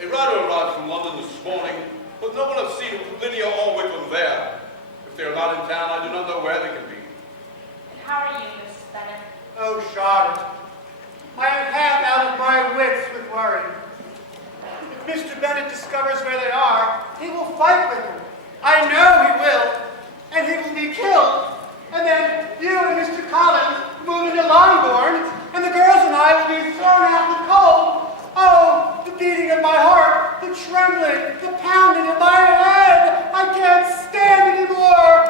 A rider arrived from London this morning, but no one has seen Lydia or Wickham there. If they are not in town, I do not know where they can be. And how are you, Mrs. Bennet? Oh, Charlotte, I am half out of my wits with worry. If Mr. Bennet discovers where they are, he will fight with them. I know he will, and he will be killed. And then you and Mr. Collins move into Longbourn, and the girls and I will be thrown out in the cold. Oh, the beating of my heart, the trembling, the pounding of my head. I can't stand anymore.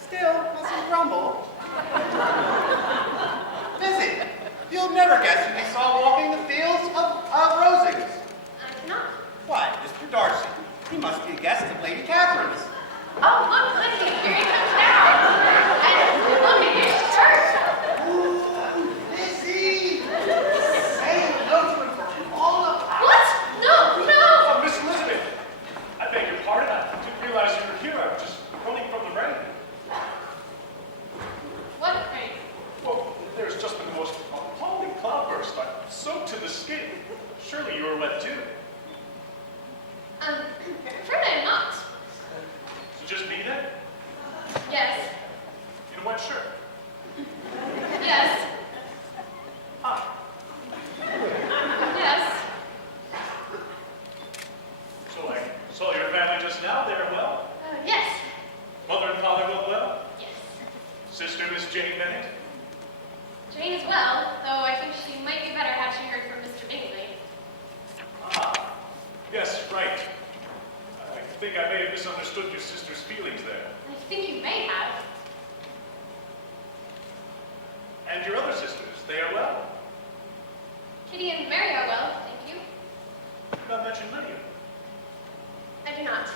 Still, mustn't grumble. Lizzie, you'll never guess who we saw walking the fields of Rosings. I cannot. Why, Mr. Darcy. He must be a guest of Lady Catherine's. Oh, look, Lizzie, here he comes now. And look at his shirt. Ooh, Lizzie! Say hello to him from all of us. What? No, no. Oh, Miss Elizabeth, I beg your pardon. I didn't realize you were here. I was just running from the rain. What rain? Well, there's just been the most appalling cloudburst. I'm soaked to the skin. Surely you were wet too. I'm afraid I am not. So just me then? Yes. In a wet shirt? Yes. Ah, Yes. so I saw your family just now. They're well. Yes. Mother and father both well. Yes. Sister, Miss Jane Bennett. Jane is well, though I think she might be better had she heard from Mr. Bingley. Ah, yes, right. I think I may have misunderstood your sister's feelings there. I think you may have. And your other sisters, they are well. Kitty and Mary are well, thank you. You did not mention Lydia. I do not.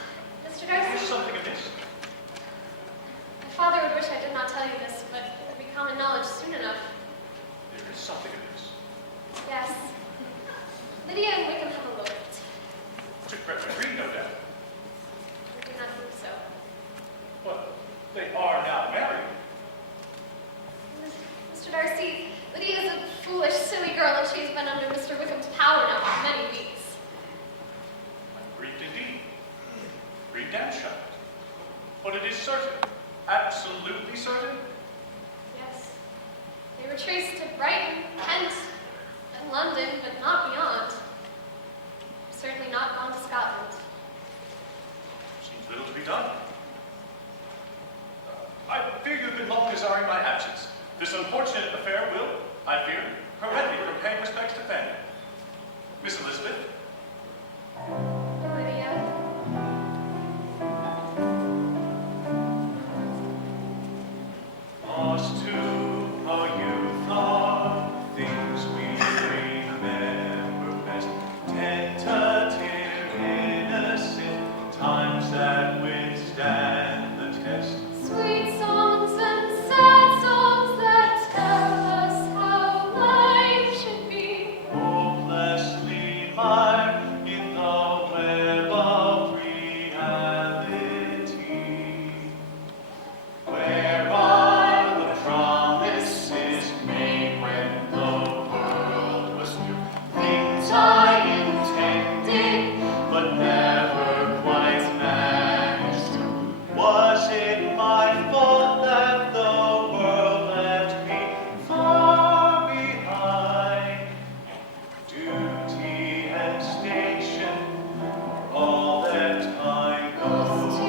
Mr. Is Darcy, something amiss? my father would wish I did not tell you this, but it would be common knowledge soon enough. There is something amiss. Yes. Lydia and Wickham have eloped. To Gretchen Green, no doubt. I do not think so. But they are now married. Mr. Darcy, Lydia is a foolish, silly girl, and she has been under Mr. Wickham's power now for many weeks. I'm grieved indeed. Grieved and shocked. But it is certain, absolutely certain, Yes. They were traced to Brighton, Kent, and London, but not beyond. Certainly not gone to Scotland. seems little to be done. I fear you've been long desiring my absence. This unfortunate affair will, I fear, prevent me from paying respects to family. Miss Elizabeth, Lydia. lost to a youth are things we remember best. Tentative, innocent times that withstand the test. Sweet songs and sad songs that tell us how life should be. Hopelessly mired in the web of reality. Where are the promises made when the world was new? Things I intended, but never quite managed to. Was it my fault that the world left me far behind? Duty and station are all that I Those know. two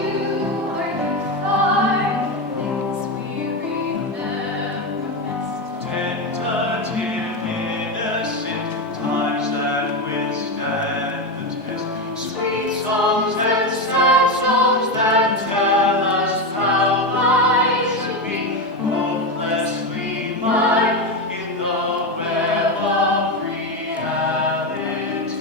are youth are things we remember best. Tentative, innocent times that withstand the test. Sweet songs and sad songs that tell us how life should be. Hopelessly mired in the web of reality.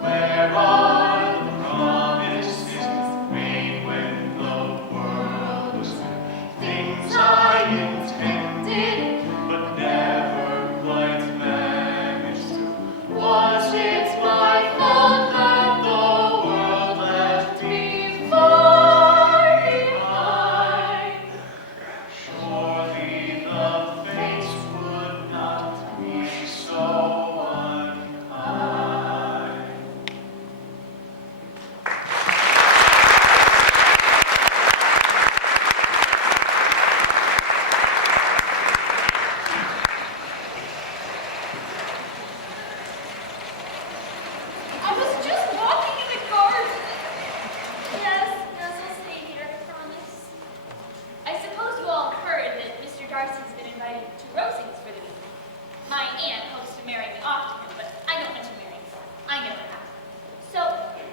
Where are the promises made when the world was new? Things I intended, but never quite managed to. Was it my fault that the I was just walking in the garden. Yes, I'll stay here, I promise. I suppose you all heard that Mr. Darcy's been invited to Rosings for the week. My aunt hopes to marry me off to him, but I don't intermarry. I never have. So,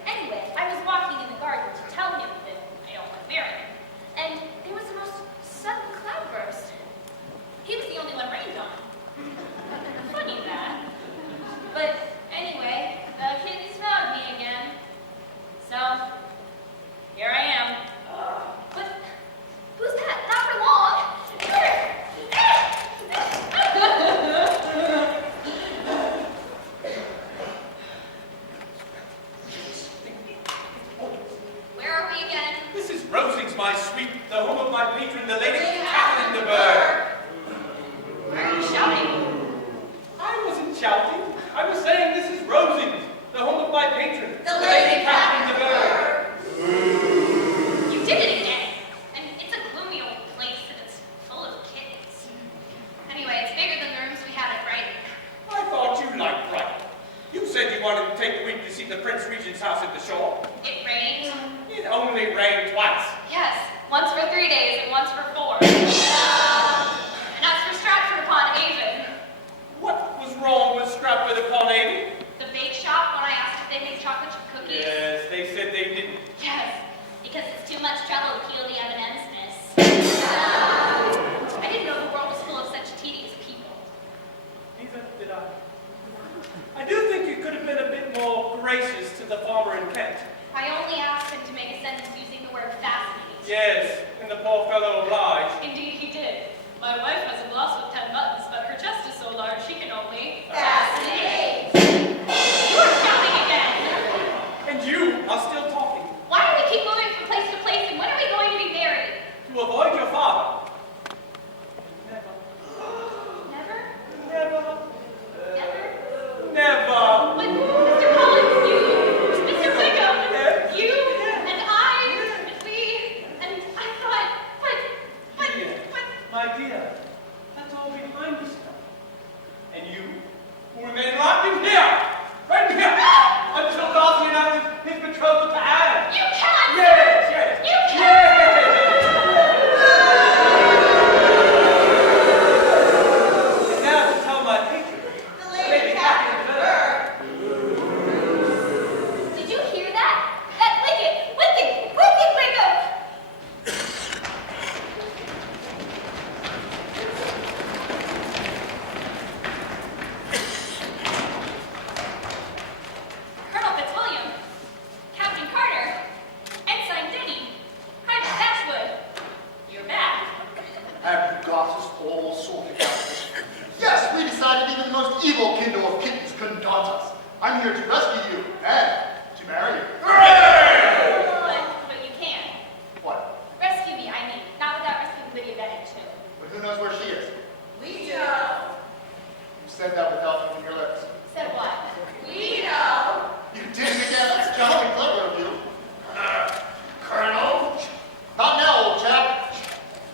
anyway, I was walking in the garden to tell him that I don't want to marry him. And there was the most sudden cloudburst. He was the only one rained on. Funny that. But anyway, the kitties found me again. So, here I am. But who's that? Not for long. Where are we again? This is Rosings, my sweet, the home of my patron, the Lady Catherine de Bourgh. Why are you shouting? I wasn't shouting. I was saying this is Rosings, the home of my patron, The Lady Catherine de Bourgh. You did it again. And it's a gloomy old place and it's full of kittens. Anyway, it's bigger than the rooms we had at Brighton. I thought you liked Brighton. You said you wanted to take the week to see the Prince Regent's house at the shore. It rained. It only rained twice. Yes, once for 3 days and once for 4. And that's for Stratford upon Avon. What was wrong with Stratford upon Avon? The bake shop, when I asked if they make chocolate chip cookies. Yes, they said they didn't. Yes, because it's too much trouble to peel the M&Ms, miss. I didn't know the world was full of such tedious people. Neither did I. I do think you could have been a bit more gracious to the farmer in Kent. I only asked him to make a sentence using the word fascinating. Yes, and the poor fellow obliged. Indeed he did. My wife has a blouse with 10 buttons, but her chest is so large she can only Fascinate. You are shouting again. And you are still talking. Why do we keep moving from place to place, and when are we going to be married? To avoid your father. Never? Never. Never? Never. But Mr. Collins, you, Mr. Wickham, you, and I, and we, and I thought, but, My dear, that's all behind us now. And you will remain locked in here. Right here. Until Darcy announces his betrothal to Anne. you can't! Yes, yes. You can't! And now to tell my patron, The Lady Catherine de Bourgh. Did you hear that? That wicked Wickham! Colonel Fitzwilliam, Captain Carter, Ensign Denny, Private Dashwood, you're back. Have you got us all sorted out? Yes, we decided even the most evil kindle of kittens couldn't daunt us. I'm here to rescue you and to marry you. But you can't. What? Rescue me, I mean. Not without rescuing Lydia Bennet, too. But who knows where she is? We know. You said that without moving your lips. Said what? We know. You did it again. That's jolly clever of you. Colonel? Not now, old chap.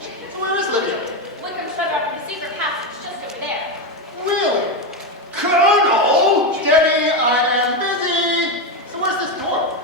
So where is Lydia? Wickham shut her up in the secret passage just over there. Really? Colonel? Jenny, I am busy. So where's this door?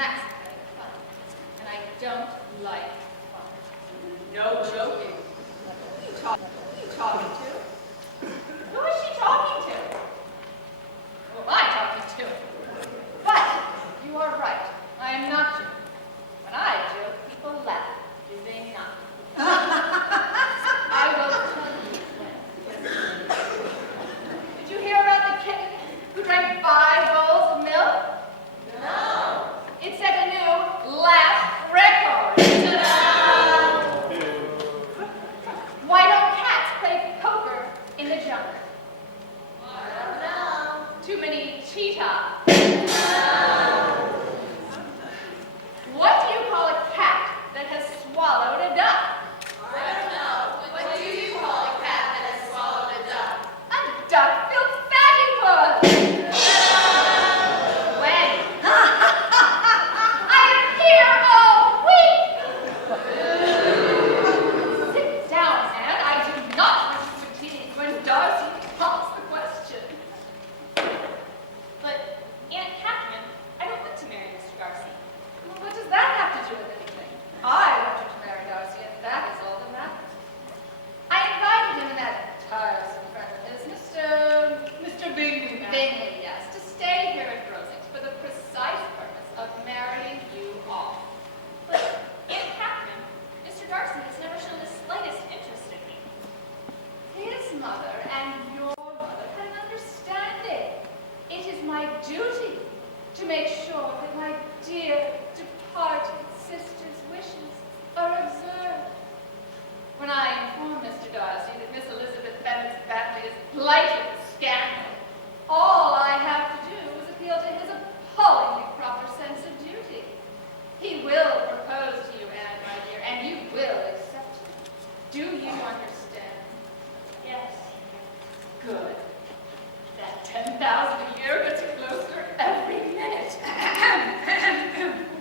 that's kind of fun. And I don't like fun. No joking. Who are you talking to? Who is she talking to? Who am I talking to? But you are right. I am not joking. When I joke, people laugh. Do they not? I will tell you when. Did you hear about the kitten who drank 5 bowls of milk? No. It set a new laugh record. Ta-da! Why don't cats play poker in the jungle? I don't know. Too many cheetahs. What do you call a cat that has swallowed a duck? I don't know. What do you call a cat that has swallowed a duck? A duck-filled fatty pud. When? I am here all week. Sit down, Anne. I do not wish to fatigue when Darcy pops the question. But, Aunt Catherine, I don't want to marry Mr. Darcy. Well, what does that have to do with anything? I wanted to marry Darcy, and that is all that matters. I invited him and that tiresome friend of his, Mr. Bingley. Bingley, yes, to stay here at Rosings for the precise purpose of marrying you all. But, Aunt Catherine, Mr. Darcy has never shown the slightest interest in me. His mother and your mother had an understanding. It is my duty to make sure that my dear departed sister's wishes are observed. When I informed Mr. Darcy that Miss Elizabeth Bennet's family is blighted with scandal, all I have to do is appeal to his appallingly proper sense of duty. He will propose to you, Anne, my dear, and you will accept him. Do you understand? Yes. Good. That 10,000 a year gets closer every minute.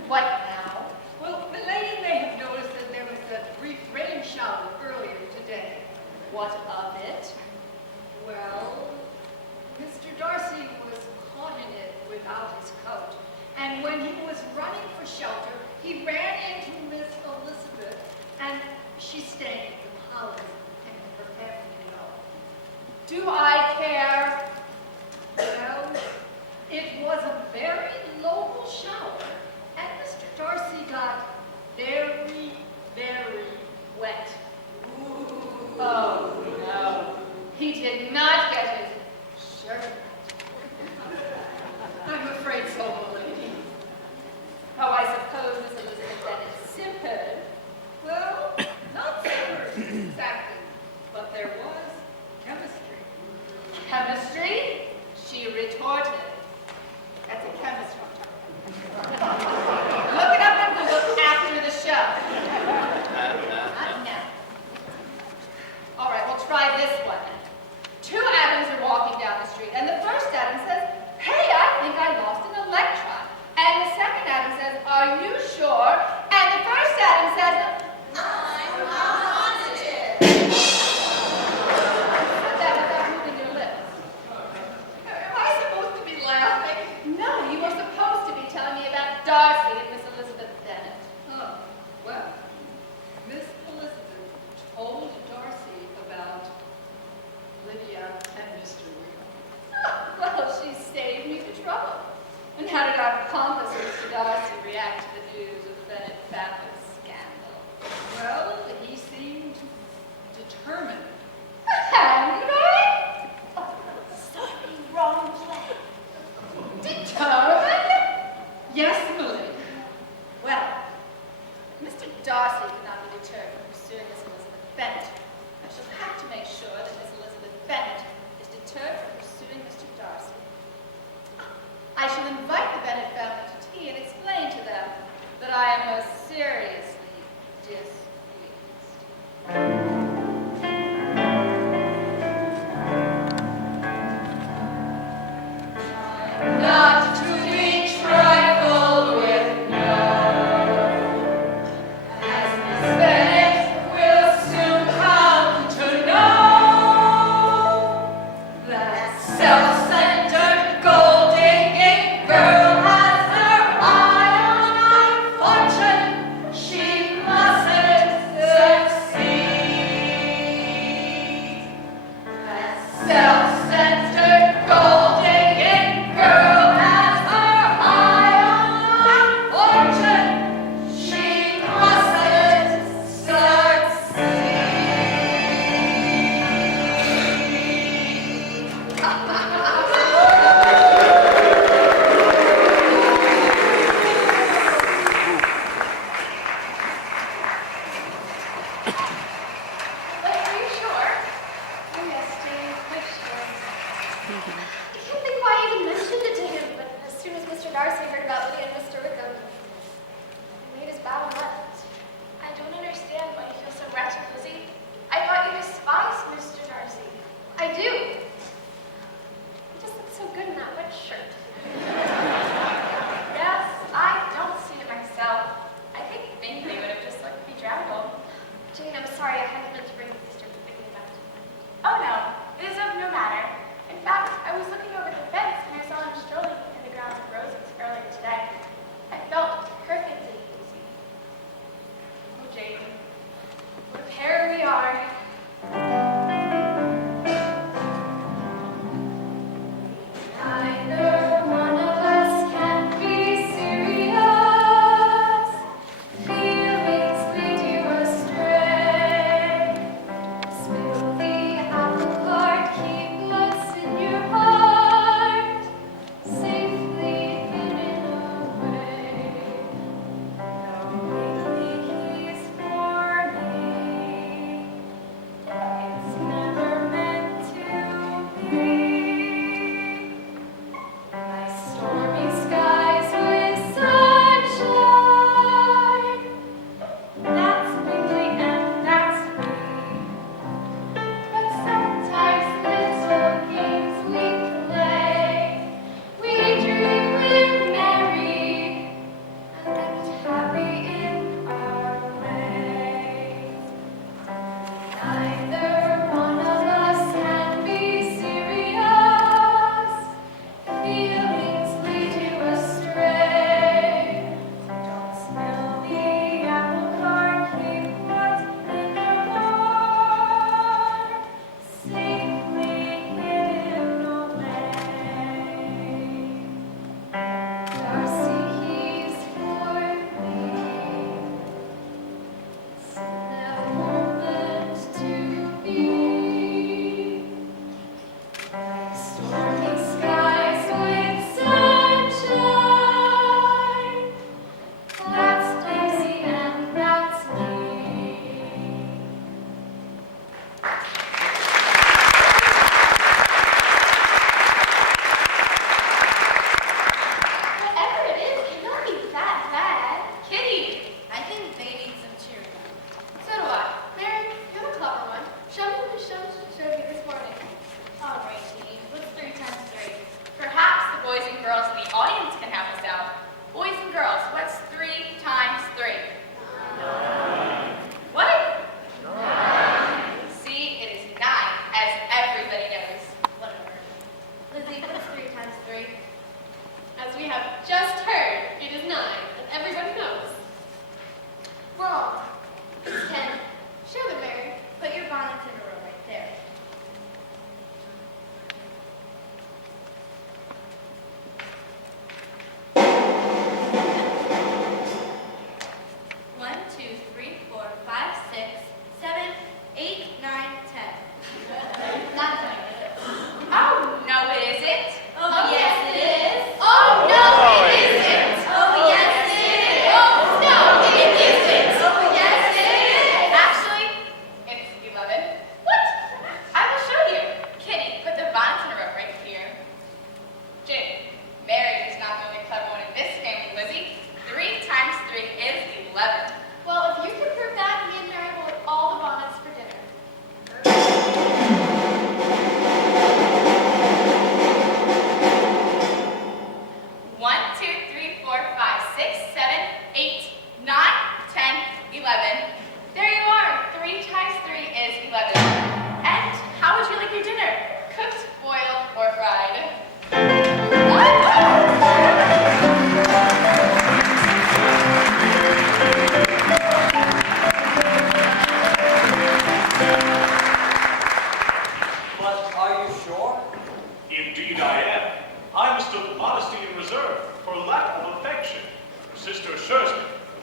What now? Well, the lady may have noticed that there was a brief rain shower earlier today. What of it? Well, Mr. Darcy was caught in it without his coat. And when he was running for shelter, he ran into Miss Elizabeth, and she's staying at the Palace and her family, you know. Do I care? Well, it was a very local shower, and Mr. Darcy got very, very wet. Oh, no. He did not get his shirt wet. I'm afraid so, my lady. Oh, I suppose Miss Elizabeth Bennet simpered. Well, not simpered exactly, but there was chemistry.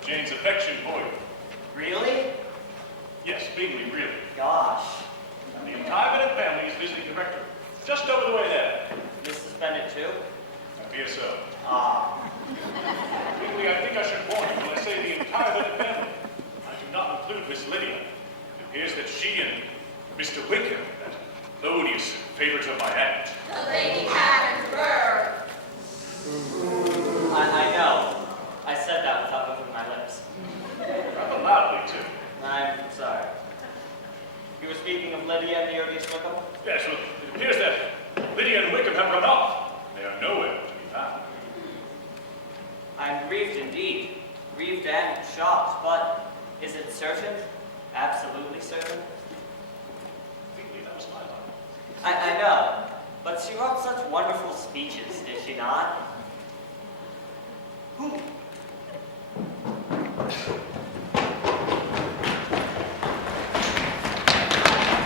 Jane's affection for you. Really? Yes, Bingley, really. Gosh. And the entire Bennet family is visiting the rectory. Just over the way there. Mrs. Bennet too? I fear so. Ah. Bingley, I think I should warn you when I say the entire Bennet family. I do not include Miss Lydia. It appears that she and Mr. Wickham, that odious favorite of my aunt. The Lady Cannonsburg. I know. I said that without moving my lips. Rather loudly, too. I'm sorry. You were speaking of Lydia and the odious Wickham? Yes, well, it appears that Lydia and Wickham have run off. They are nowhere to be found. I'm grieved indeed. Grieved and shocked, but is it certain? Absolutely certain? Bingley, that was my line. I know, but she wrote such wonderful speeches, did she not? Who?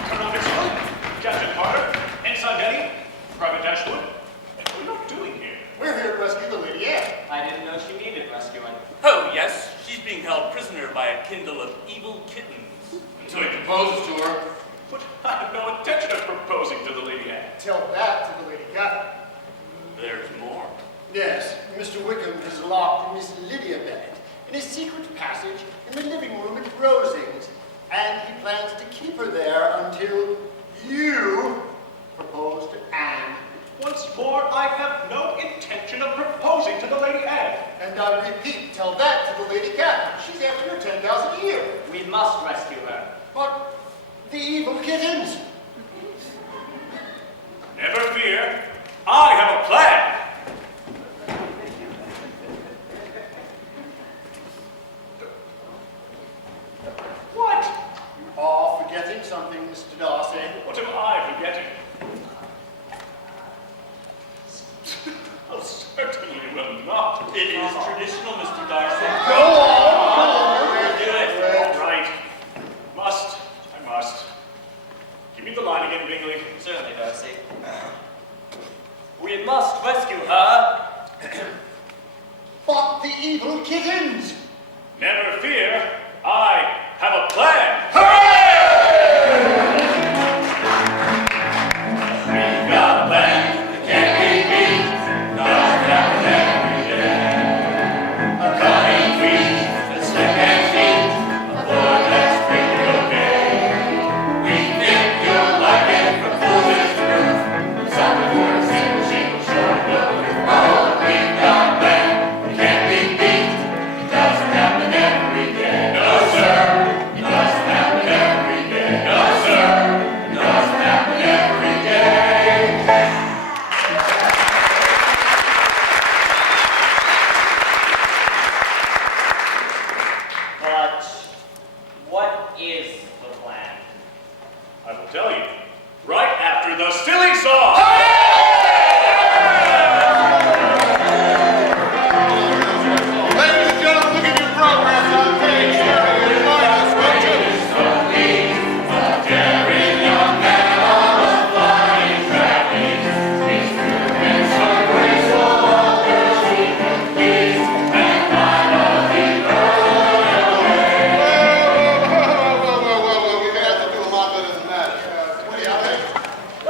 Colonel Dixon, Captain Carter, Ensign Denny, Private Dashwood. What are you not doing here? We're here to rescue the Lady Anne. I didn't know she needed rescuing. Oh, yes. She's being held prisoner by a kindle of evil kittens. Until he proposes to her. But I have no intention of proposing to the Lady Anne. Tell that to the Lady Catherine. There's more. Yes, Mr. Wickham has locked Miss Lydia Bennet in a secret passage in the living room at Rosings, and he plans to keep her there until you propose to Anne. Once more, I have no intention of proposing to the Lady Anne. And I repeat, tell that to the Lady Catherine. She's after her 10,000 a year. We must rescue her. But the evil kittens. Never fear, I have a plan. What? You are forgetting something, Mr. Darcy. What am I forgetting? Oh, certainly will not. It is traditional, Mr. Darcy. Go on! Do it. All right. I must. Give me the line again, Bingley. Certainly, Darcy. We must rescue her. But the evil kittens! Never fear, I have a plan. We've got a plan that can't be beat. Doesn't happen every day. A cunning queen with slick and feet. A boy that's pretty okay. We think you'll like it from foolish to proof. Something for a single sheep of short blue. Oh, we've got a plan that can't be beat. Doesn't happen every day. No, sir. It doesn't happen every day. No, sir. It doesn't happen every day. But what is the plan? I will tell you right after the silly song. Ladies and gentlemen, look at your programs on page 30. Join us, won't you? Whoa, we're gonna have to do a lot better than that. What do you think?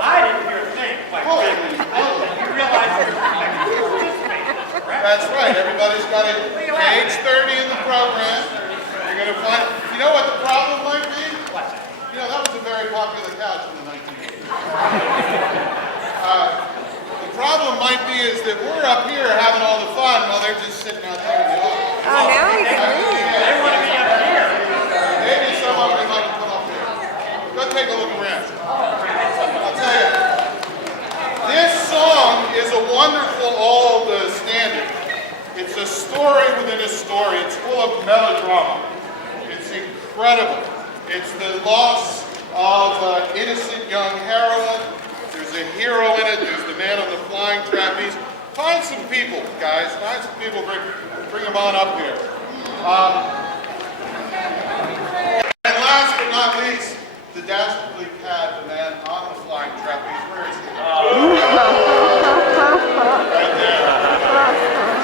I didn't hear a thing, quite frankly. You realize you're participating, correct? That's right, everybody's got it. Page 30 in the program. You're gonna find, you know what the problem might be? What's that? You know, that was a very popular couch in the 1980s. The problem might be is that we're up here having all the fun while they're just sitting out there in the audience. Oh, now we can leave. They want to be up here. Maybe some of them would like to come up here. Go take a look around. I'll tell you, this song is a wonderful old standard. It's a story within a story. It's full of melodrama. It's incredible. It's the loss of an innocent young heroine. There's a hero in it. There's the man on the flying trapeze. Find some people, guys. Find some people. Bring them on up here. And last but not least, the dastardly cad, the man on the flying trapeze. Where is he? Right there.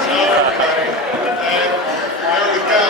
So, everybody. And there we go.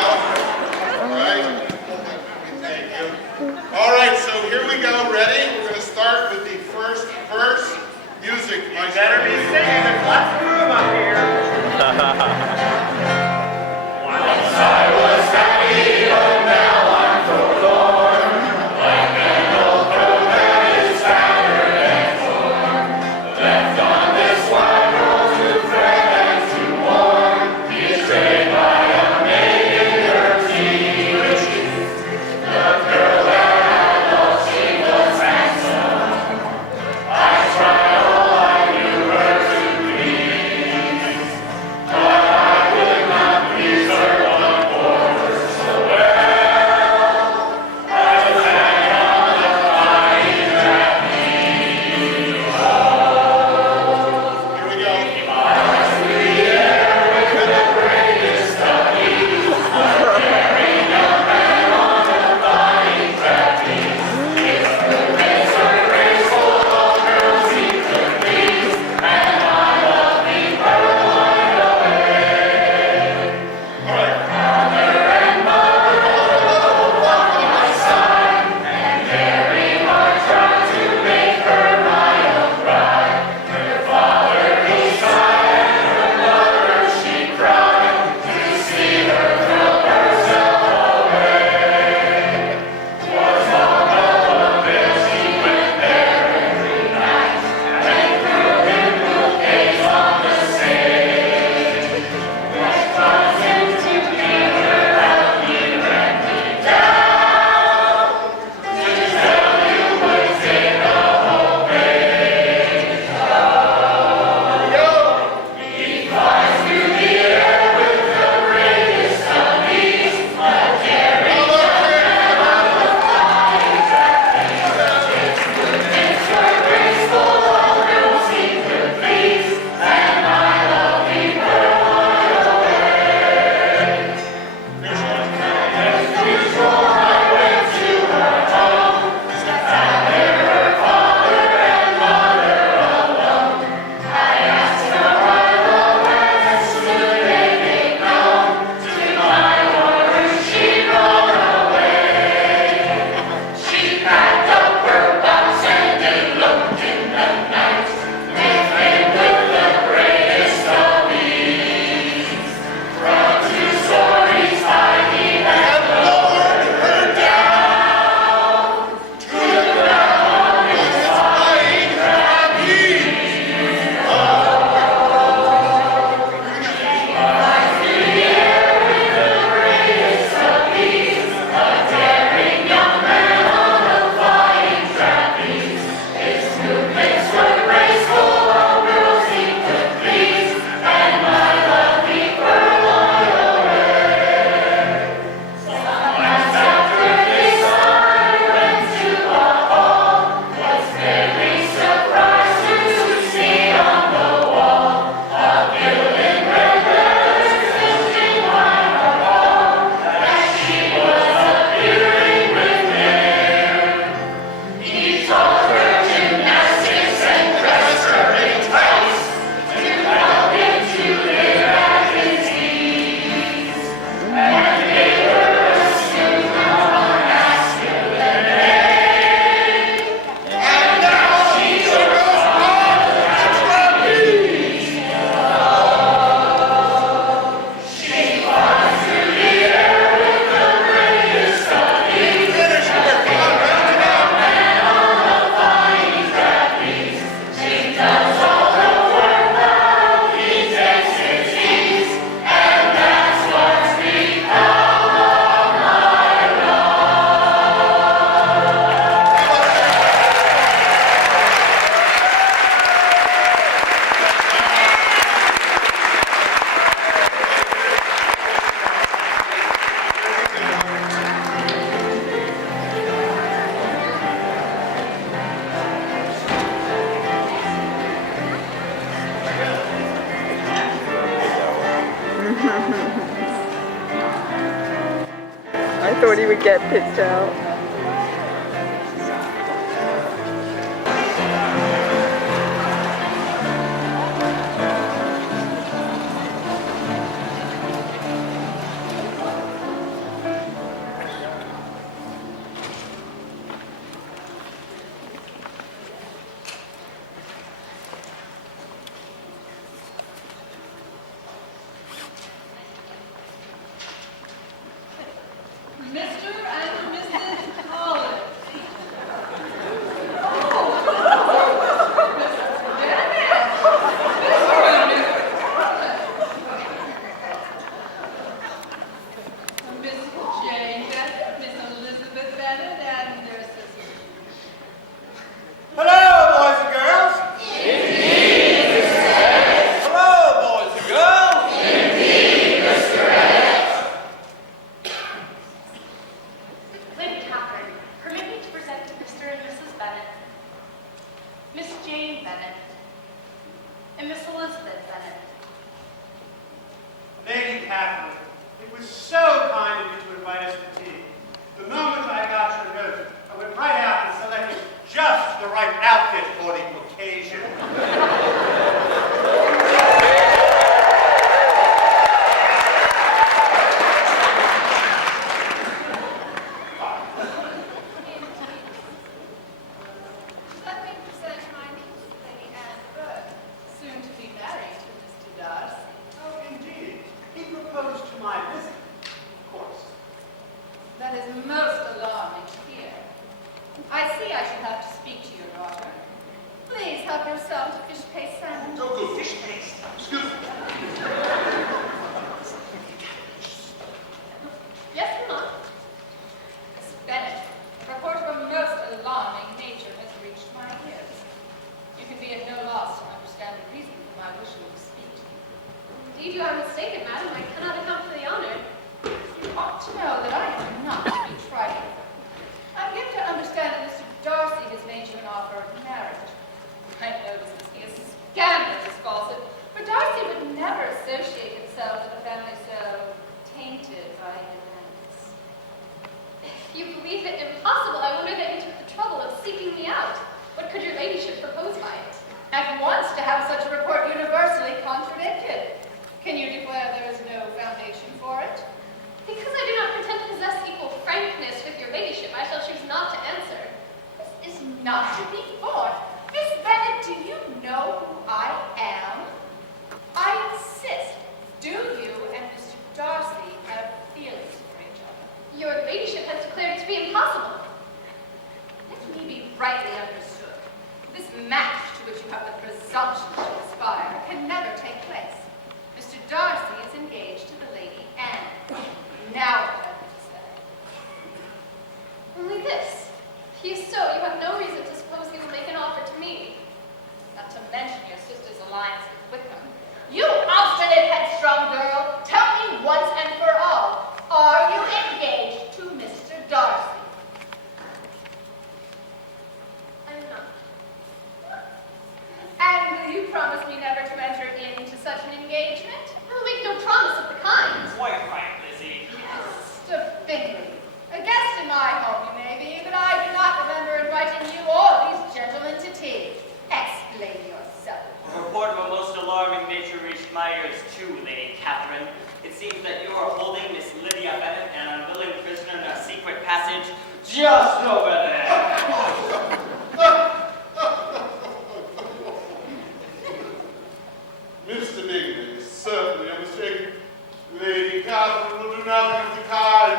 I thought he would get picked out. Mr. and Mrs. Collins. Miss Jane Bennett, Miss Elizabeth Bennett, and their sister. Hello, boys and girls. Hello, boys and girls. Lady Catherine, permit me to present to Mr. and Mrs. Bennett, Miss Jane Bennett, and Miss Elizabeth Bennett. Lady Catherine, it was so kind of you to invite us to tea. The moment I got your note, I went right out and selected just the right outfit for the occasion. Let me present my niece, Lady Anne Burke, soon to be married to Mr. Darcy. Oh, indeed. He proposed to my visit, of course. That is most alarming to hear. I see I shall have to speak to your daughter. Please help yourself to fish paste salmon. Don't go fish paste. Excuse me. Yes, Mamma? Miss Bennett, a report of a most alarming nature has reached my ears. You can be at no loss to understand the reason for my wishing to speak to you. Indeed, you are mistaken, madam. I cannot account for the honor. You ought to know that I am not to be trifled with. I'm given to understand that Mr. Darcy has made you an offer of marriage. I know this must be a scandalous falsehood, for Darcy would never associate himself with a family so tainted by events. If you believe it impossible, I wonder that you took the trouble of seeking me out. What could your ladyship propose by it? At once to have such a report universally contradicted. Can you declare there is no foundation for it? Because I do not pretend to possess equal frankness with your ladyship, I shall choose not to answer. This is not to be thought. Miss Bennett, do you know who I am? I insist. Do you and Mr. Darcy have feelings for each other? Your ladyship has declared it to be impossible. Let me be rightly understood. This match to which you have the presumption to aspire can never take place. Mr. Darcy is engaged to the Lady Anne. Now what have you to say? Only this. If he is so, you have no reason to suppose he will make an offer to me. Not to mention your sister's alliance with Wickham. You obstinate, headstrong girl! Tell me once and for all, are you engaged to Mr. Darcy? I am not. And will you promise me never to enter into such an engagement? I will make no promise of the kind. Quite right, Lizzie. Mr. Bingley, a guest in my home you may be, but I do not remember inviting you or these gentlemen to tea. Explain yourself. A report of a most alarming nature reached my ears too, Lady Catherine. It seems that you are holding Miss Lydia Bennett, an unwilling prisoner, in a secret passage just over there. Mr. Bingley is certainly a mistake. Lady Catherine will do nothing of the kind.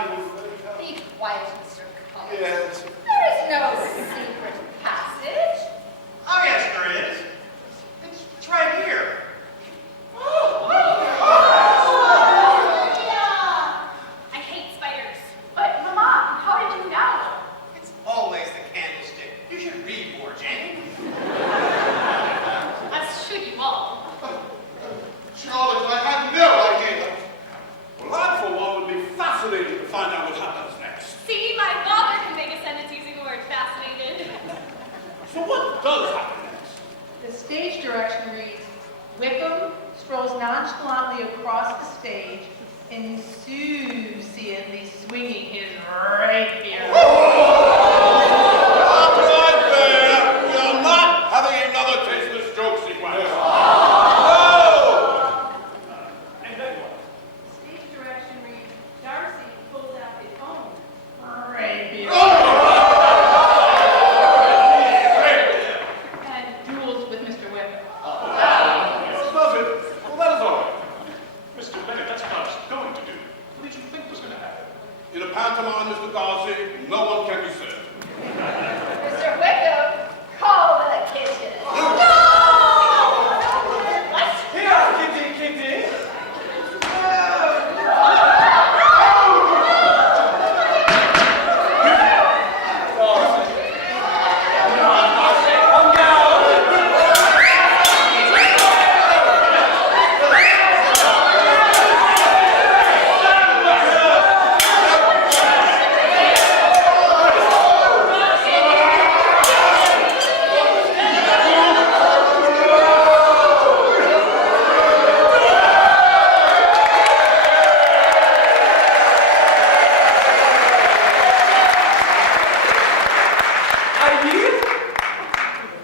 Be quiet, Mr. Collins. Yes. There is no secret passage. Oh, yes, there is. It's right here. I hate spiders. But, Mama, how did you know? It's always the candlestick. You should read more, Jane. As should you all. Charlotte, I had no idea. Well, I, for one, would be fascinated to find out what happens next. See, my father can make a sentence nonchalantly across the stage and insouciantly swinging his rapier. Right there! You're not having another tasteless joke sequence. And then what? Stage direction reads, Darcy pulled out his own rapier. And duels with Mr. Webber. Does it? Well, that is all right. Mr. Bennett, that's what I was going to do. What did you think was going to happen? In a pantomime, Mr. Darcy, no one can be served. Mr. Wickham, call the kitchen. Here, Kitty.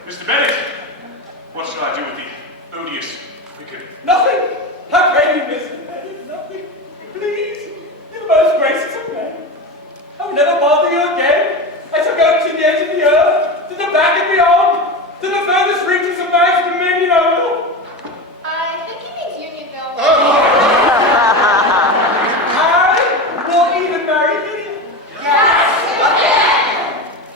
Mr. Bennett, what shall I do with the odious Wickham? Nothing. I pray you, Mr. Bennett, nothing. Please, you're the most gracious of men. I will never bother you again. I shall go to the edge of the earth, to the back and beyond, to the furthest reaches of man's dominion over. I think he means Unionville. I will even marry Lydia.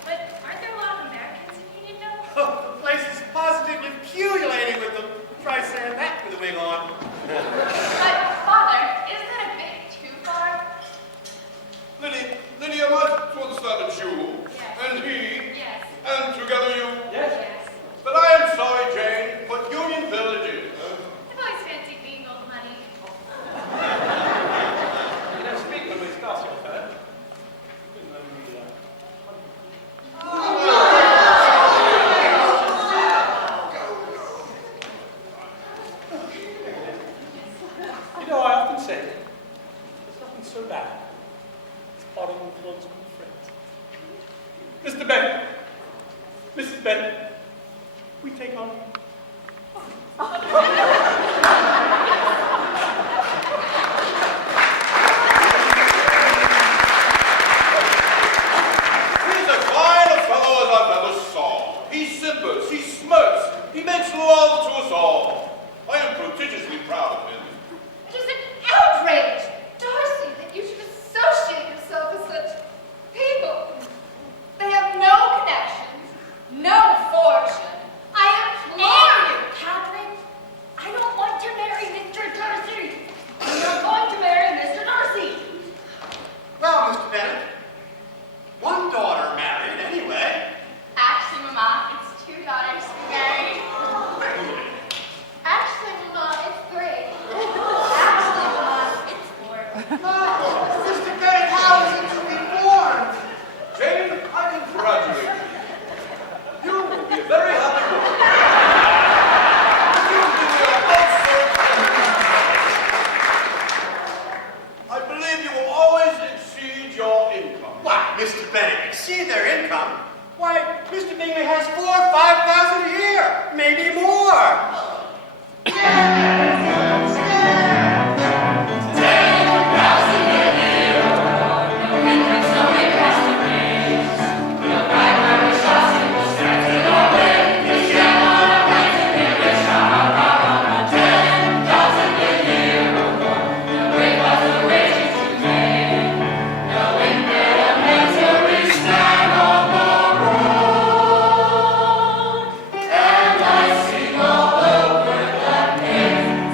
But aren't there a lot of Americans in Unionville? Oh, the place is positively pullulating with them. Try saying that with a wig on. But, Father, isn't that a bit too far? Lydia, my father started you, Yes. and he, Yes. and together you. Yes? Yes. But I am sorry, Jane, but Unionville it is. I've always fancied being old money. You don't speak when we discuss your affair. You know, I often say, there's nothing so bad as parting with one's good friends. Mr. Bennett, Mrs. Bennett, we take on. He's as fine a fellow as I've ever saw. He simpers, he smirks, he makes love to us all. I am prodigiously proud of him. It is an outrage, Darcy, that you should associate yourself with such people. They have no connections, no fortune. I implore you, Catherine. I don't want to marry Mr. Darcy. I'm not going to marry Mr. Darcy. Well, Mr. Bennett, one daughter married anyway. Actually, Mama, it's 2 daughters married. Actually, Mama, it's 3. Actually, Mama, it's 4. Mr. Bennett, how is it to be born? Jane, I congratulate you. You will be a very happy woman. You will be I believe you will always exceed your income. Why, Mr. Bennett, exceed their income? Why, Mr. Bingley has 4,000 or 5,000 a year, maybe more. And I sing all over the place.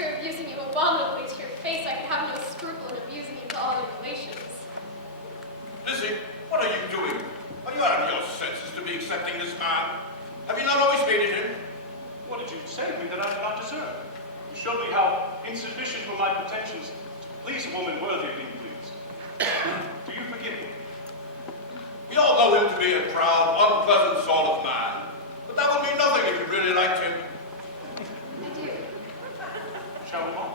After abusing you abominably to your face, I could have no scruple in abusing you to all your relations. Lizzie, what are you doing? Are you out of your senses to be accepting this man? Have you not always hated him? What did you say to me that I did not deserve? You showed me how insufficient were my pretensions to please a woman worthy of being pleased. Do you forgive me? We all know him to be a proud, unpleasant sort of man. But that would mean nothing if you really liked him. I do. Shall we on?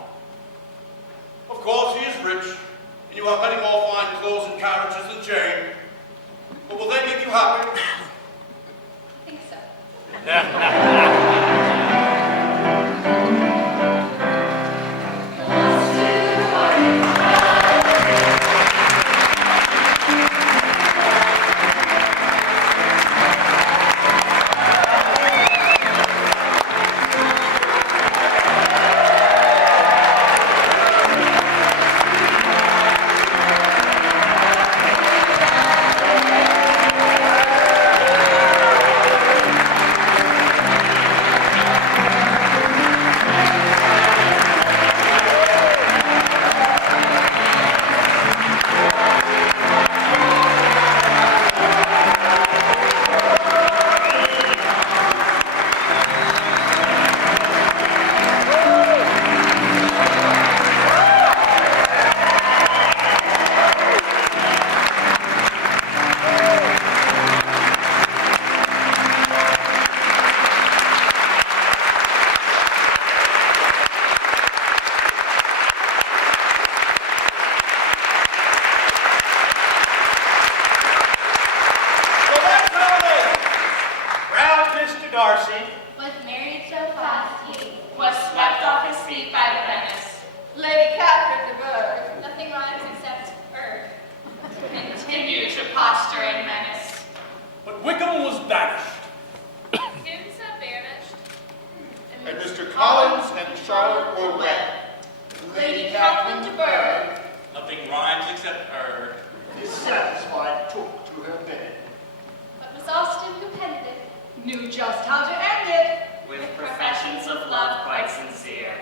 Of course, he is rich, and you have many more fine clothes and carriages than Jane. But will they make you happy? I think so. Darcy was married so fast he was swept off his feet by the menace. Lady Catherine de Bourgh. Nothing rhymes except Berg. Continued to posture and menace. But Wickham was banished. Ginza banished. And Mr. Collins and Charlotte were wed. Lady Catherine de Bourgh Nothing rhymes except her. Dissatisfied, took to her bed. But Miss Austen, who penned it, Knew just how to end it. with professions of love quite sincere.